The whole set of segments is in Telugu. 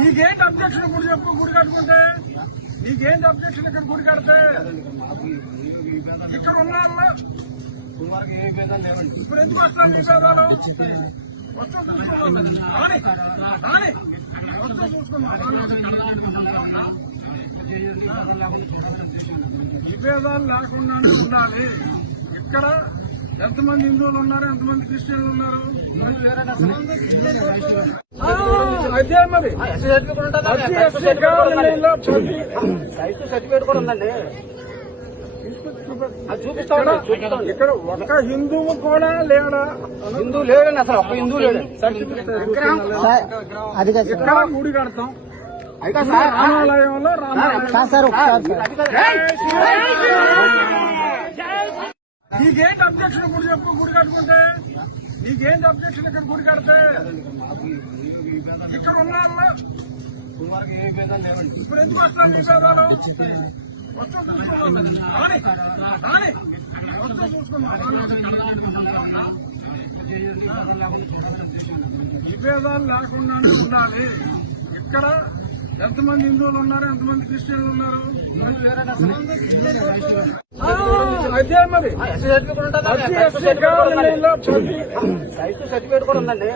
నీకేంటి అబ్జెక్షన్ గుడి చెప్పు గుడి కట్టుకుంటే నీకేంటి అబ్జెక్షన్ ఇక్కడ గుడి కడితే ఇక్కడ ఉన్నారు ఇప్పుడు ఎందుకు వస్తున్నాను మీ పేదాలు వస్తూ చూసుకోవాలి విభేదాలు లేకుండానే ఉండాలి. ఇక్కడ ఎంతమంది హిందువులు ఉన్నారు, ఎంతమంది క్రిస్టియన్లు ఉన్నారు? అదే మరి సర్టిఫికేట్ కూడా ఉందండి. ఇక్కడ ఒక హిందువు కూడా లేడా? హిందూ లేడండి, అసలు ఒక్క హిందూ లేడు. ఇక్కడ గుడి కడతాం రామాలయంలో నీకేంటి అబ్జెక్షన్ గుడి చెప్పు గుడి కట్టుకుంటే నీకేంటి అబ్జెక్షన్ ఇక్కడ గుడి కడితే ఇక్కడ ఉన్నారు ఇప్పుడు ఎందుకు వస్తున్నాను మీ పేదాలు వస్తూ చూసుకోవాలి విభేదాలు లేకుండానే ఉండాలి. ఇక్కడ ఎంతమంది హిందువులు ఉన్నారు, ఎంతమంది క్రిస్టియన్లు ఉన్నారు? అదే మరి సర్టిఫికేట్ కూడా ఉందండి.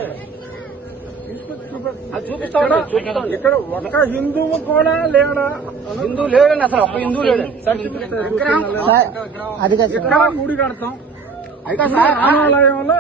ఇక్కడ ఒక హిందువు కూడా లేడా? హిందూ లేడండి, అసలు ఒక్క హిందూ లేడు. ఇక్కడ గుడి కడతాం రామాలయంలో